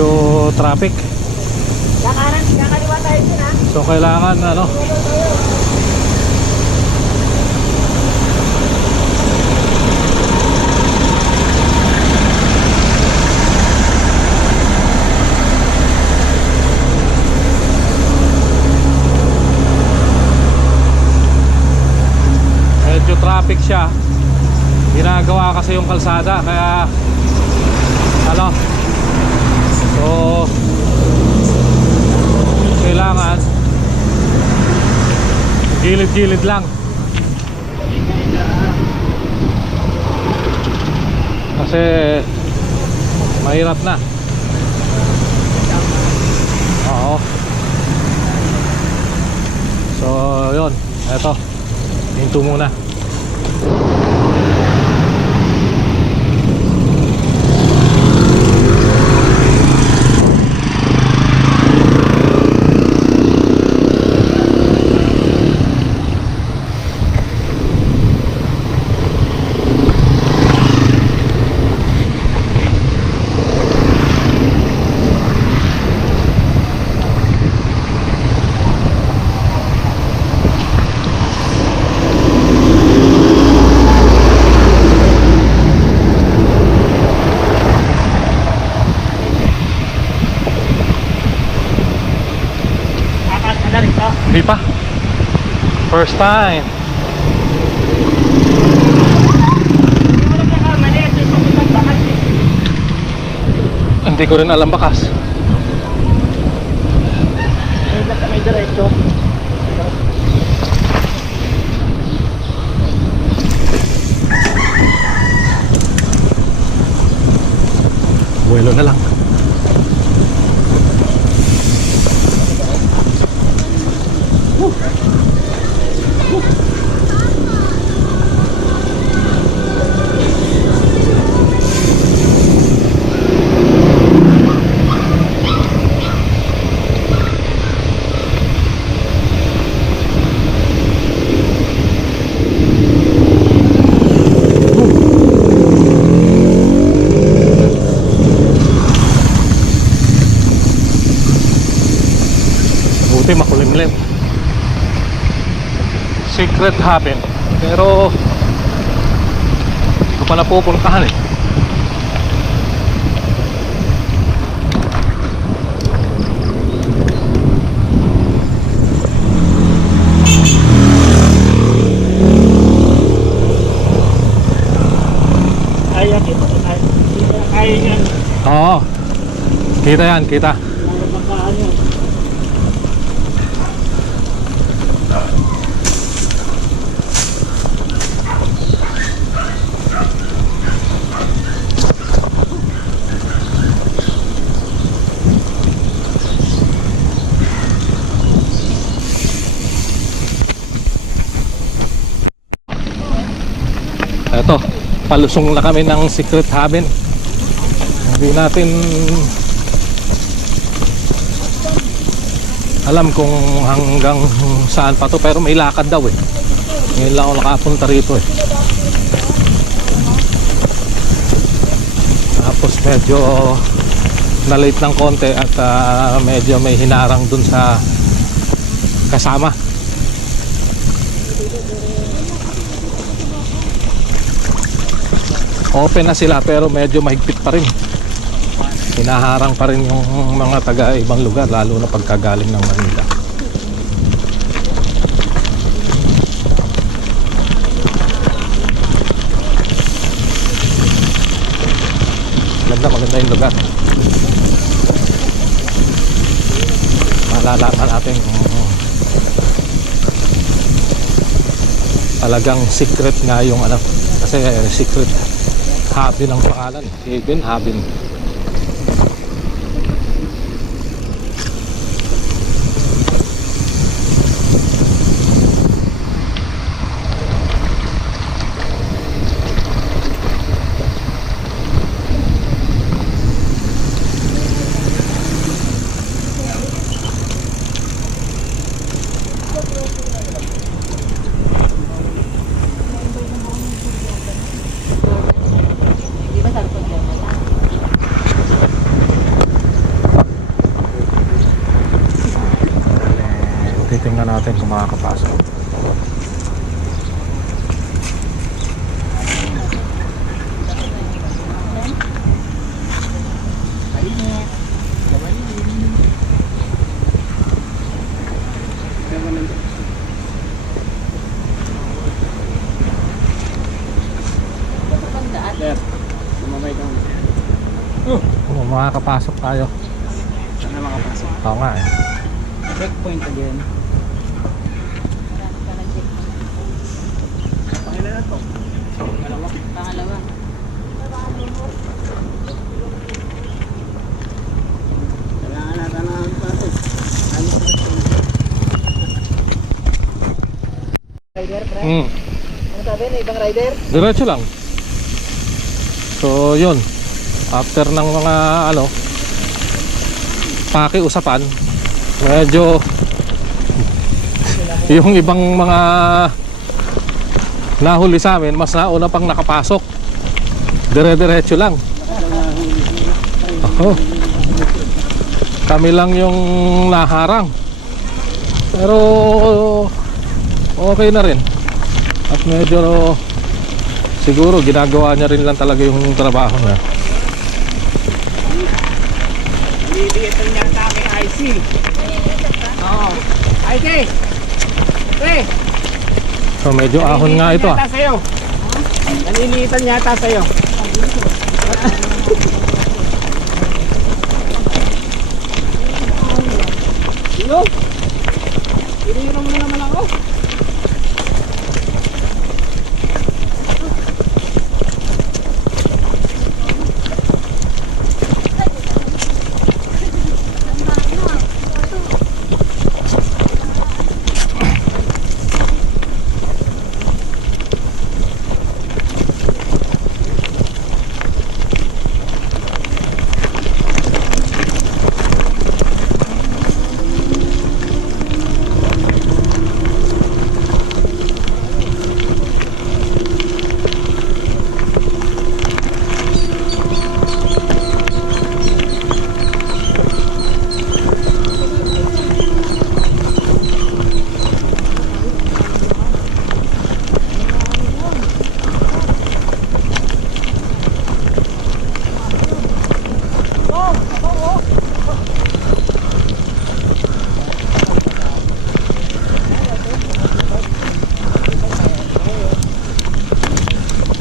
medyo traffic. Kakaliwa tayo dyan, ha? So kailangan ano, medyo traffic siya. Ginagawa kasi yung kalsada kaya ano, so kailangan gilid-gilid lang kasi mahirap na. Oo. So yun, eto, hinto muna. Hindi pa. First time. Hindi ko rin alam bakas. May diretso. Buwelo na lang. Buti makulimlim. Secret Haven. Pero hindi ko pa napupuntahan eh. Kaya kita. Kaya yan. Oo. Kita yan, kita. Kaya pagkaan yun. Eto, palusong na kami ng Secret Haven. Hindi natin alam kung hanggang saan pa to, pero may lakad daw eh. Ngayon lang ako nakapunta rito eh. Tapos medyo na-late ng konti at medyo may hinarang dun sa kasama. Open na sila pero medyo mahigpit pa rin. Hinaharang pa rin yung mga taga ibang lugar, lalo na pagkagaling ng Manila. Maganda yung lugar. Malalaman natin kung talagang secret nga yung ano, kasi secret Haven ang pangalan, Haven Haven. Titingnan natin kung makakapasok. Kung makakapasok tayo. Sana makapasok. Oo nga eh. Checkpoint again. Pangilan na to? Pangalawa. Kailangan natin ang pasok. Rider, pre? Ano sabi na ibang rider? Diretso lang. So yun, after ng mga pakiusapan, medyo yung ibang mga nahuli sa amin mas nauna pang nakapasok. Dire-diretso lang. Kami lang yung naharang, pero okay na rin. At medyo siguro ginagawa niya rin lang talaga yung trabaho niya. Naliliitan niya sa aking IC. Oo. IC! Pre! So medyo ahon nga ito ah. Naliliitan yata sa'yo. Sino? Iniinom mo naman ako.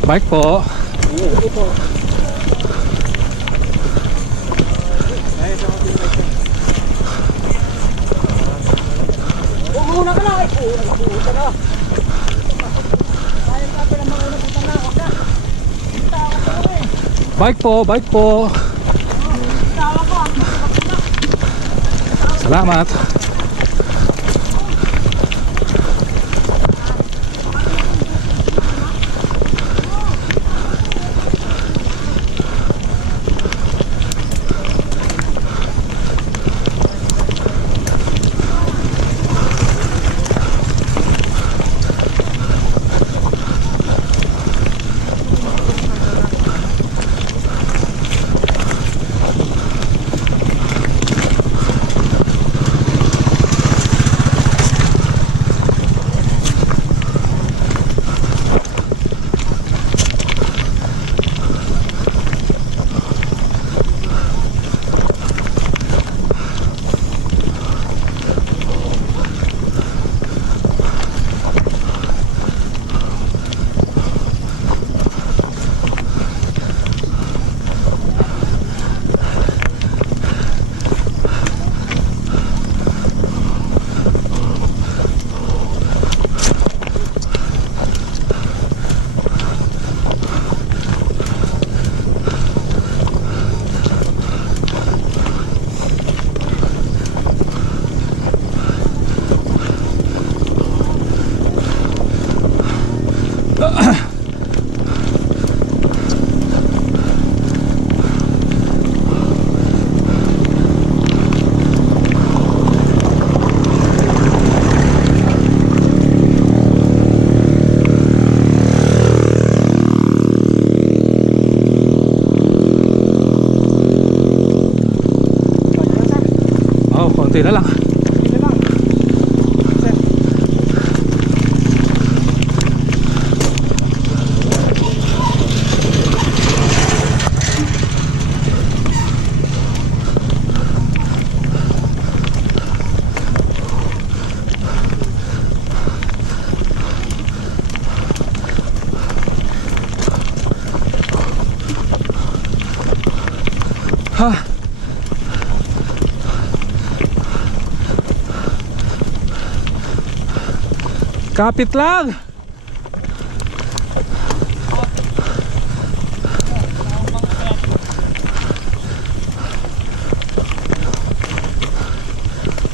Bike po. Una ka na! Una ka na! Bike po, bike po. Salamat. Kapit lang.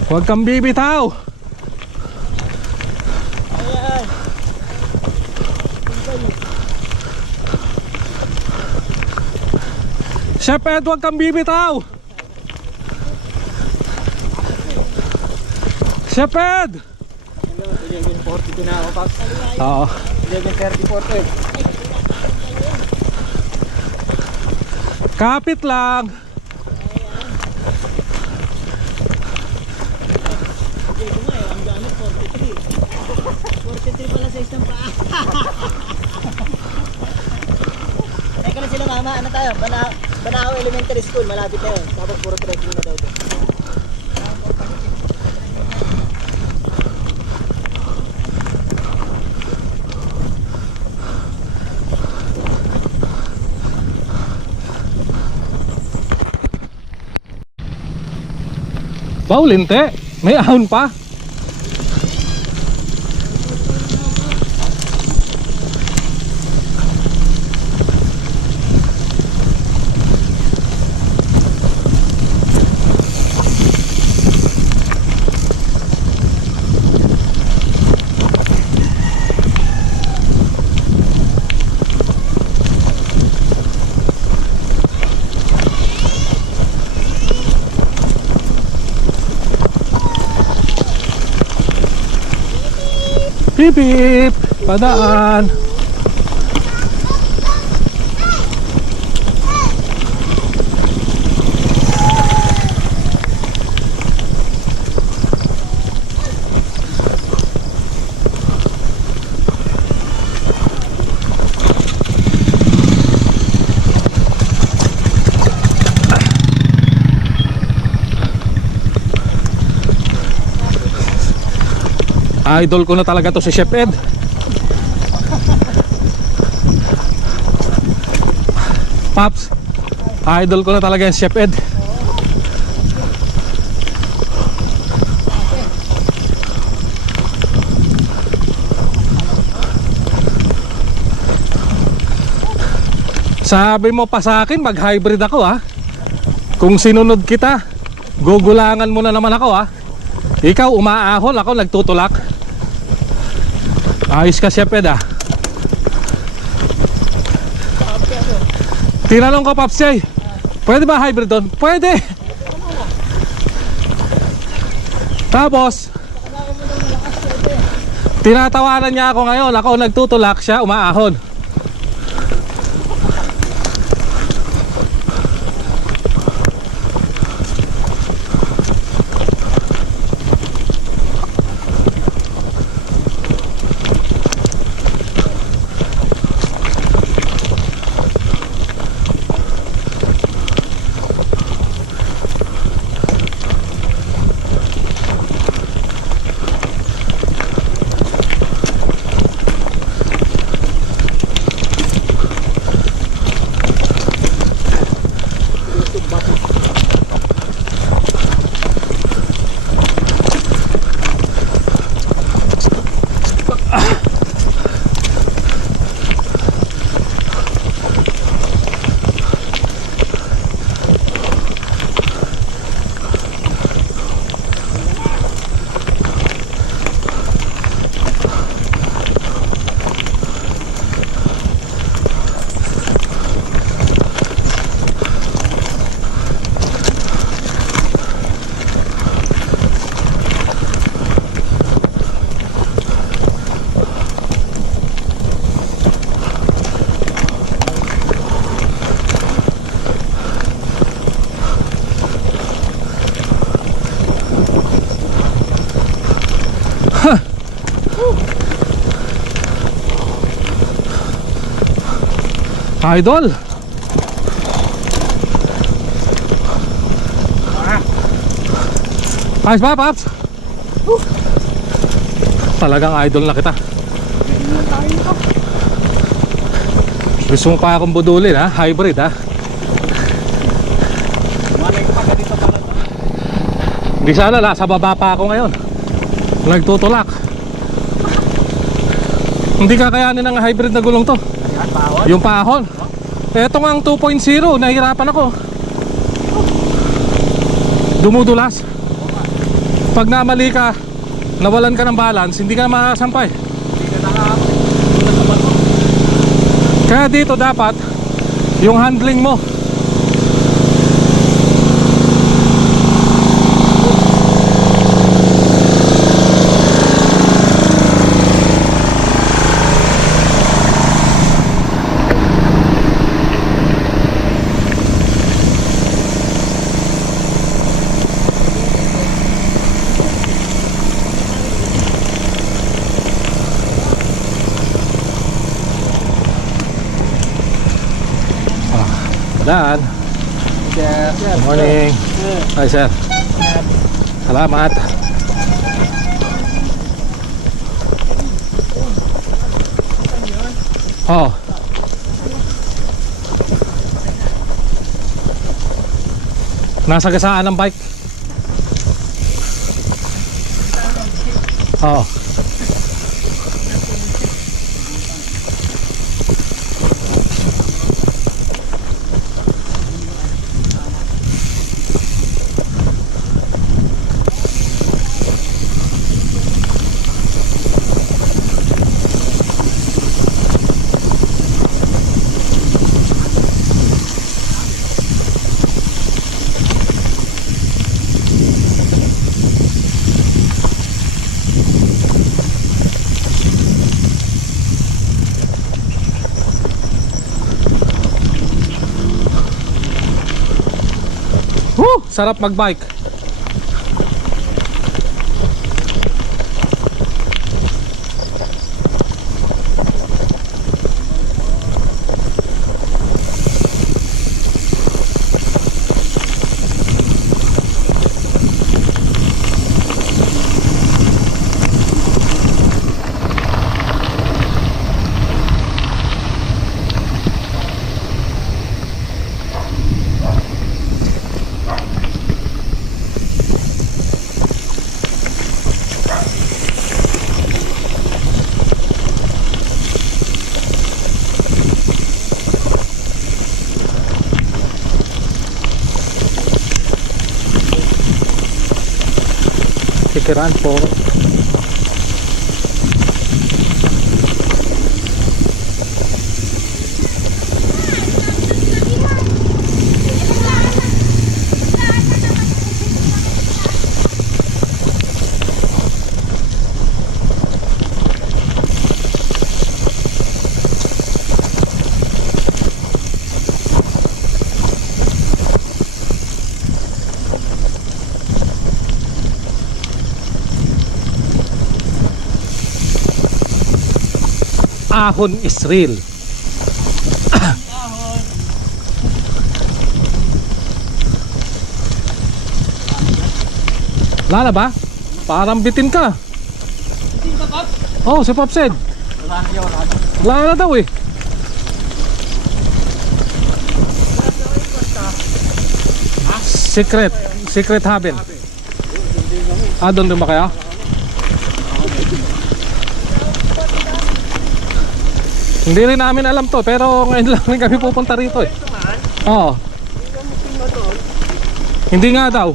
Huwag kang bibitaw. Ayan. Chef Ed, huwag kang bibitaw. Chef Ed. 11:42 na ako, Paps. Oo. 11:34 to eh. Kapit lang. Ang gamit 43. 43 pala sa isang paa. Teka lang sila mama, ano tayo? Banahaw Elementary School, malapit na yun. Tapos puro trekking na daw doon. Baulinte, may ahon pa. Bip bip, padaan. Idol ko na talaga to si Chef Ed. Paps, idol ko na talaga yung Chef Ed. Sabi mo pa sa akin mag-hybrid ako ha. Kung sinunod kita, gugulangan mo na naman ako ha. Ikaw umaahol, ako nagtutulak. Ayos ka Chef Ed ah. Tinanong ko Paps Jay, pwede ba hybrid doon? Pwede. Tapos tinatawanan niya ako ngayon, ako nagtutulak, siya umaahon. Idol. Ayos ba Paps? Talagang idol na kita. Gusto mo pa akong budulin ha? Hybrid ha? Hindi sana, nasa baba pa ako ngayon. Nagtutulak. Hindi kakayanin ng hybrid na gulong to. Yan, bawal. Yung paahon. Eto nga ang 2.0, nahihirapan ako. Dumudulas. Pag namali ka, nawalan ka ng balance, hindi ka na makasampay. Hindi ka nakakapit. Tulad sa bato. Kaya dito dapat yung handling mo. Dan, good morning. Hi sir. Salamat. Oh. Nasa gasaan ng bike. Oh. Sarap magbike. Pikiran po. Ahon is real. Lala ba? Parang bitin ka. Bitin ka, Pop? Oh, si Pop said. Wala na yun. Lala daw eh. Secret haven. Ah, doon din ba kaya? Hindi rin namin alam to, pero ngayon lang rin kami pupunta rito eh. Oo. Hindi nga daw.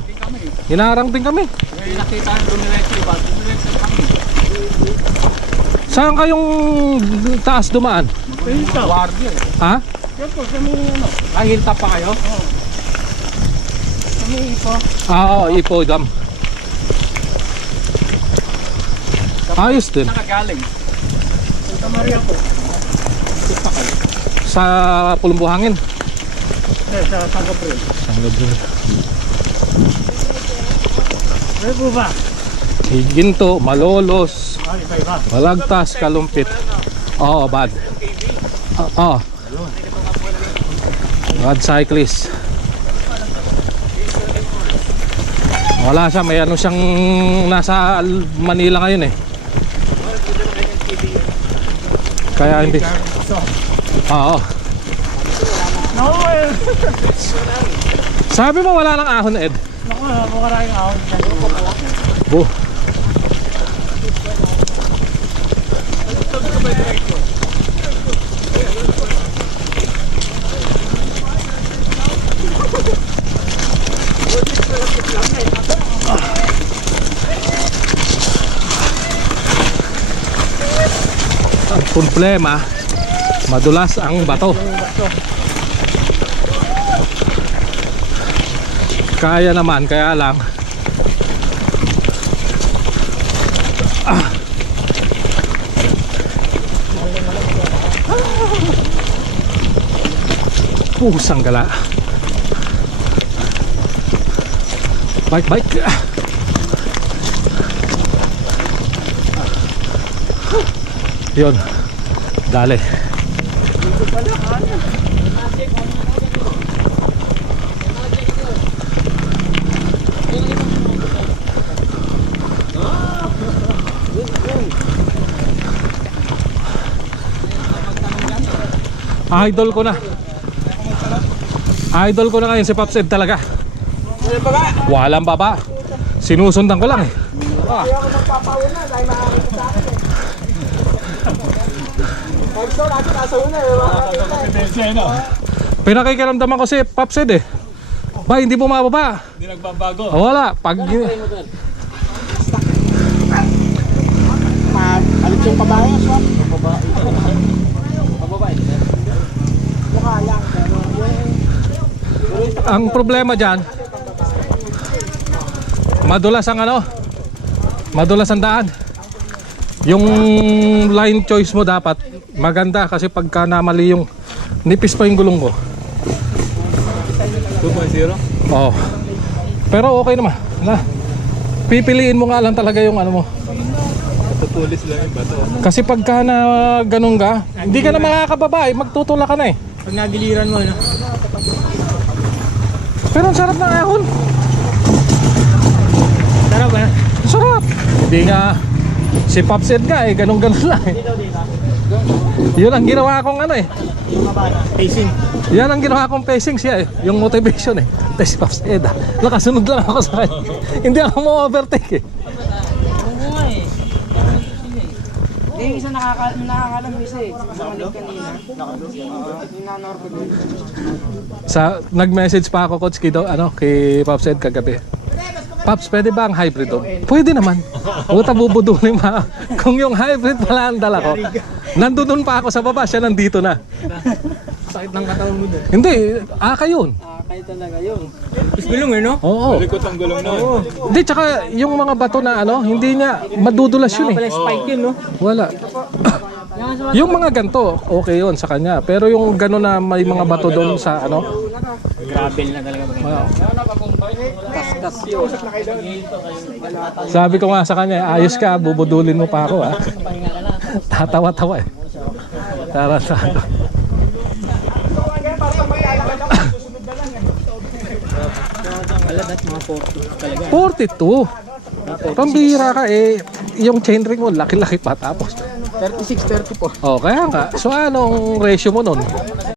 Hinarang din kami. May nakita ang dumiretso, diba? Dumiretso kami. Saan kayong taas dumaan? Hilltop. Guardia eh. Ha? Yan po, sa may ano. Ah, hilltop pa kayo? Oo. Sa may ipo. Ah, oo, Ipo Dam. Ayos din. Nakagaling. Santa Maria po. Sa Pulumbuhangin. Sa San Gabriel. San Gabriel. Ano po ba? Ginto, Malolos, Ay, iba. Malagtas, Kalumpit. Oo, bad. Oo. Bad cyclist. Wala siya, may ano siyang nasa Manila ngayon eh. Kaya hindi. Oo. No, Sabi mo wala nang ahon, Ed. naku, maraming ahon. Bo. Ang problema, madulas ang bato. Kaya naman, kaya lang pusang gala. Bike. Yun. Dali. Idol ko na. Idol ko na ngayon si Pops Ed talaga. Walang baba. Sinusundan ko lang eh. Kaya ako magpapauna dahil makakita sa akin eh. Pag-show natin nasa una eh. Pinakikiramdaman ko si Pops Ed eh. Ba, hindi bumababa. Hindi nagbabago. Wala. Pag... Alit yung pabahay, swap. Pabahay. Mukha lang. Ang problema dyan, madulas ang ano, madulas ang daan. Yung line choice mo dapat maganda kasi pagka namali yung nipis pa yung gulong ko. 2.0? Oo. Pero okay naman na. Pipiliin mo nga lang talaga yung ano mo. Tutulis lang yung bato. Kasi pagka na ganun ka, hindi ka na makakababa eh, magtutula ka na eh. Pag nagiliran mo, ano? Pero ang sarap ng ahon. Tara ba? Sarap. Hindi nga si Pops Ed nga eh, ganun-ganun lang eh. Yun ang ginawa kong ano eh. Pacing. Yan ang ginawa kong pacing siya eh. Yung motivation eh. Tapos si Pops Ed nakasunod lang ako sa kanya. Hindi ako ma-overtake eh. Oo nga eh. Yung isa nakakalam mo isa eh. Sumalik kanina. Yung nanorko doon. Nag-message pa ako Coach Kido, kay Pops Ed kagabi. Pops, pwede ba ang hybrid doon? Pwede naman. Puta bubudulin pa. Kung yung hybrid pala ang dala ko, nandun pa ako sa baba, siya nandito na. Sakit ng katawan mo doon. Hindi, yun. Kayo talaga yun. Isgulong eh, no? Oo. Likot ang gulong nun. Hindi, tsaka yung mga bato na hindi niya madudulas yun eh. Spike yun, no? Wala. Yung mga ganto, okay yun sa kanya. Pero yung gano'n na may mga bato doon sa Gravel na talaga. Kaskas yun. sabi ko nga sa kanya, ayos ka, bubudulin mo pa ako ha. Tatawa-tawa eh. Tara-tara. Alat at mga 40 talaga. 42. Pambihira ka eh. Yung chainring mo, laki-laki pa tapos. 36, 34. Oh, kaya nga. So anong ratio mo nun?